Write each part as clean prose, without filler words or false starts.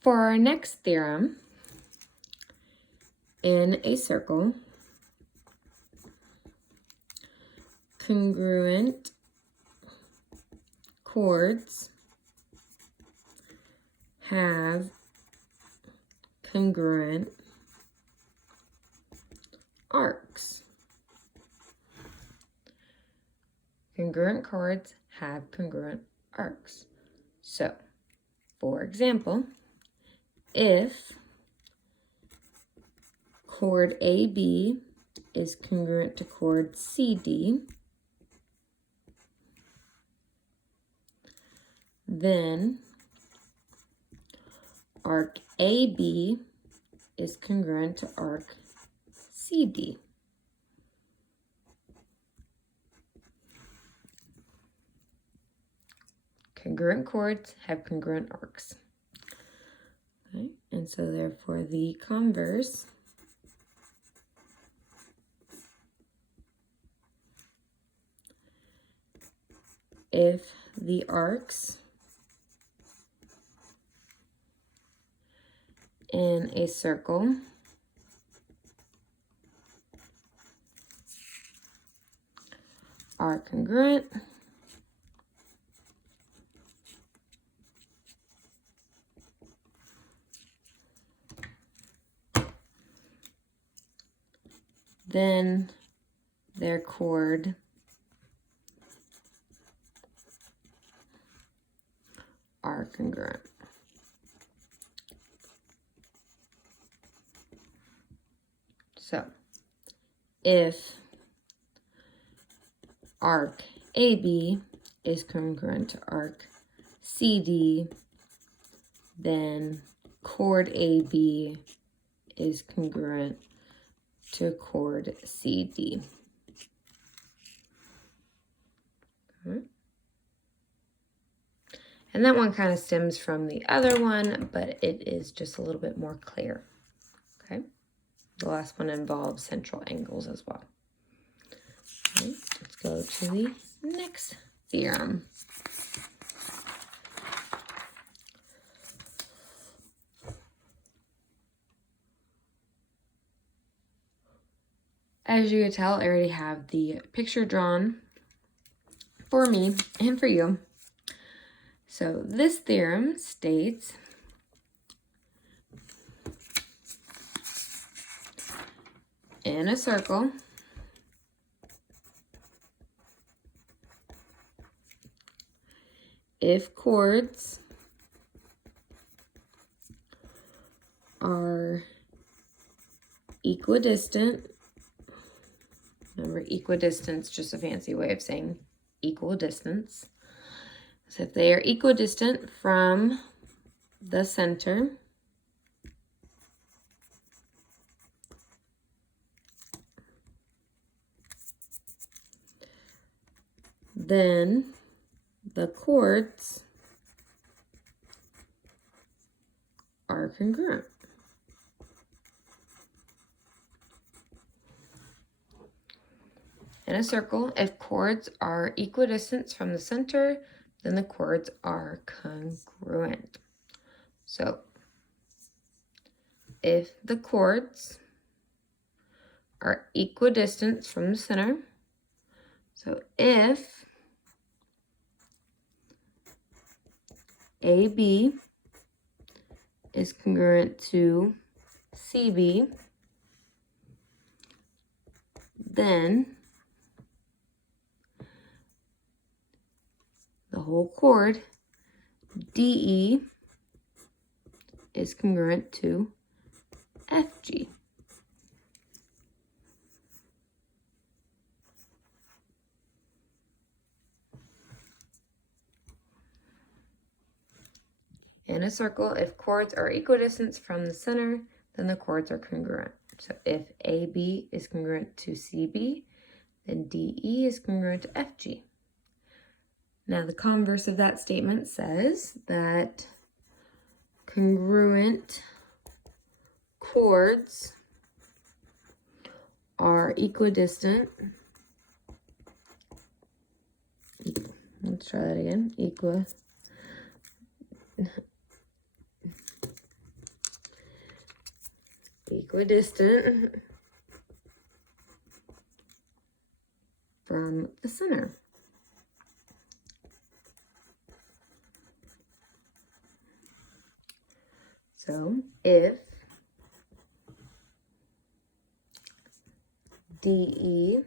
For our next theorem, in a circle, congruent chords have congruent arcs. Congruent chords have congruent arcs. So, for example, if chord AB is congruent to chord CD, then arc AB is congruent to arc CD. Congruent chords have congruent arcs. Okay, and so therefore the converse if the arcs in a circle are congruent, then their chord are congruent. So, if arc AB is congruent to arc CD, then chord AB is congruent to chord CD. Okay. And that one kind of stems from the other one, but it is just a little bit more clear. Okay. The last one involves central angles as well. Okay. Let's go to the next theorem. As you can tell, I already have the picture drawn for me and for you. So this theorem states in a circle, if chords are equidistant, remember equidistance, just a fancy way of saying equal distance. So if they are equidistant from the center, then the chords are congruent. In a circle, if chords are equidistant from the center, then the chords are congruent. So, if the chords are equidistant from the center, so if AB is congruent to CB, then the whole chord DE is congruent to FG. In a circle, if chords are equidistant from the center, then the chords are congruent. So if AB is congruent to CB, then DE is congruent to FG. Now the converse of that statement says that congruent chords are equidistant. Let's try that again. equidistant from the center. So if DE,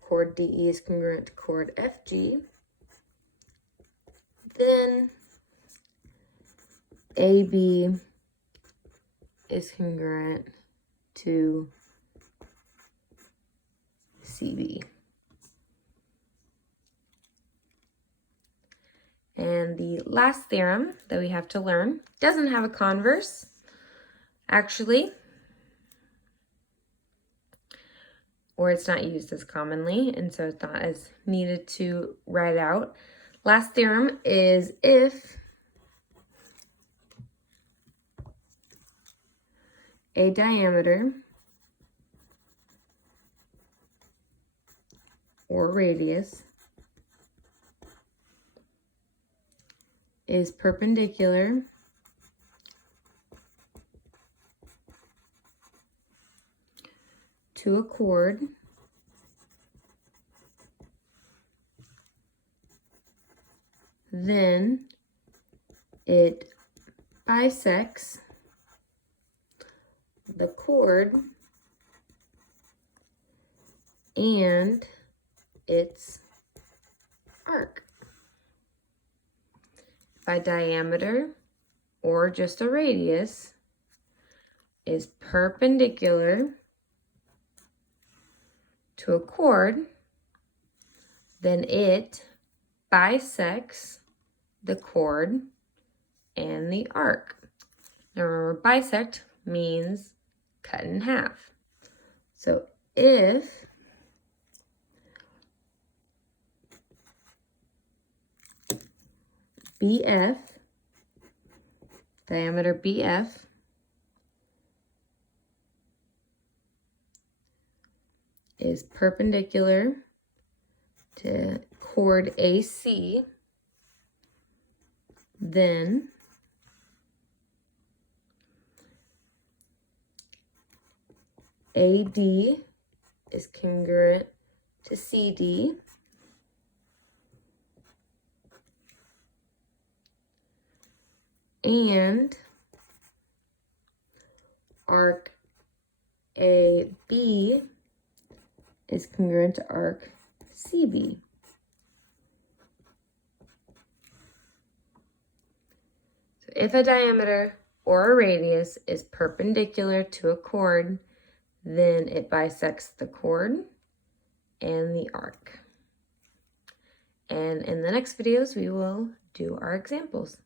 chord DE is congruent to chord FG, then AB is congruent to CB. And the last theorem that we have to learn doesn't have a converse, actually, or it's not used as commonly, and so it's not as needed to write out. Last theorem is if a diameter or radius is perpendicular to a chord, then it bisects the chord and its arc. By diameter or just a radius is perpendicular to a chord, then it bisects the chord and the arc. Now remember, bisect means cut in half. So if BF, diameter BF, is perpendicular to chord AC, then AD is congruent to CD, and arc AB is congruent to arc CB. So if a diameter or a radius is perpendicular to a chord, then it bisects the chord and the arc. And in the next videos, we will do our examples.